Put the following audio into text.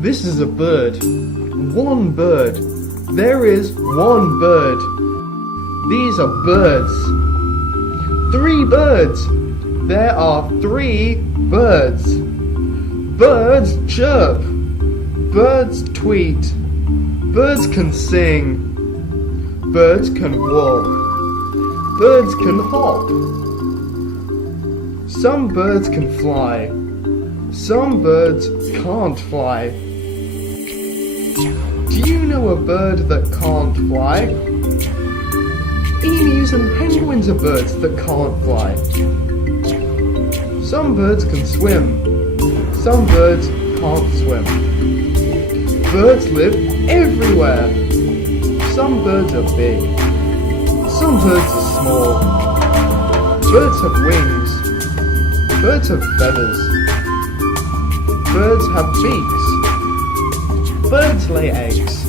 This is a bird. One bird. There is one bird. These are birds. 3 birds. There are 3 birds. Birds chirp. Birds tweet. Birds can sing. Birds can walk. Birds can hop. Some birds can fly. Some birds can't fly. Do you know a bird that can't fly? Emus and penguins are birds that can't fly. Some birds can swim. Some birds can't swim. Birds live everywhere. Some birds are big. Some birds are small. Birds have wings. Birds have feathers. Birds have beaks. Birds lay eggs.